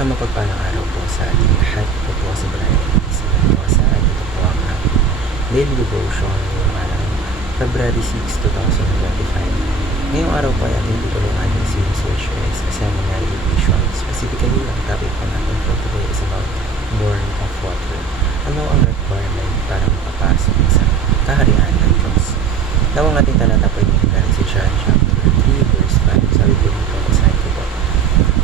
Isang mapagpalang araw po sa ating lahat. Ito po si Brian. Sa ito po ang daily devotion ngayong araw, February 6, 2025. Ngayong araw po ay ating tutuloy ang ating series which is Seminary Edition. Specifically, ang topic po natin for today is about born of water. Ano ang requirement para makapasok sa kaharian ng Diyos? Now, ang ating talata po ay galing si John chapter 3 verse 5. Sabi po dito, basahin ko po.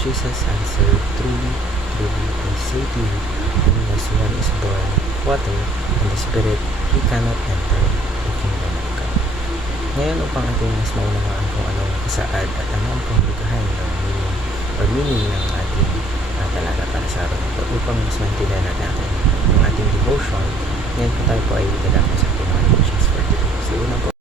Jesus answered, Truly, truly, I say to you, unless one is born of water and the Spirit, he cannot enter the kingdom of God. Ngayon, upang ating mas maunawaan kung anong kasaad at ano ang panglugahan ng meaning ng ating talata para sa araw nito, upang mas maintindihan natin ang ating devotion, ngayon po tayo po ay dadako sa ating mga teachings for today. So, una po,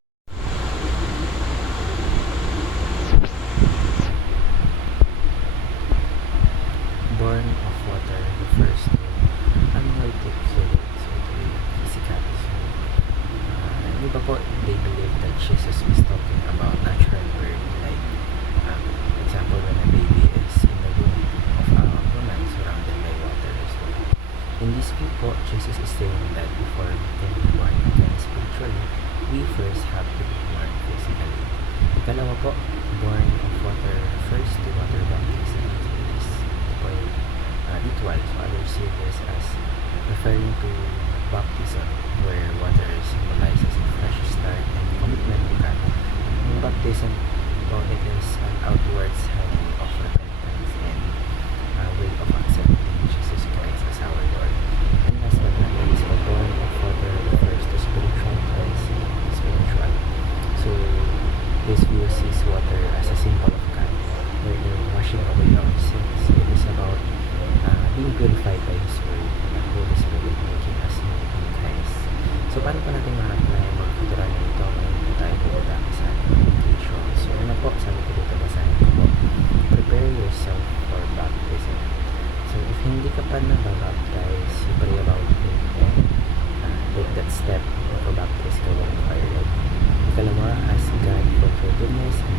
born of water refers to unweighted fluid, so ito yung physicality. Yung iba po, they believe that Jesus was talking about natural birth, like example when a baby is in the womb of a woman surrounded by water. So in this view po, Jesus is saying that before we can be born again spiritually, we first have to be born physically. Ikalawa po, born of water refers to water baptism. Ritual, so others see this as referring to baptism, where water symbolizes a fresh start and commitment to God. Yung baptism po, it is an outward sign of repentance and a way of accepting Jesus Christ as our Lord. And last but not least, born of water refers to spiritual cleansing, spiritual. So this view sees water as a symbol of God, where the washing away our sins. It is about being purified by His Word and the Holy Spirit making us new in Christ. So, paano po natin ma-apply ang mga kultural na ito ngayon po tayo pinadami sa ating education? So, una po, sabi ko dito, basahin ko po, prepare yourself for baptism. So, if hindi ka pa nababaptize, you pray about it and take that step for baptism ka when you are ready. Ikalawa, ask God for forgiveness and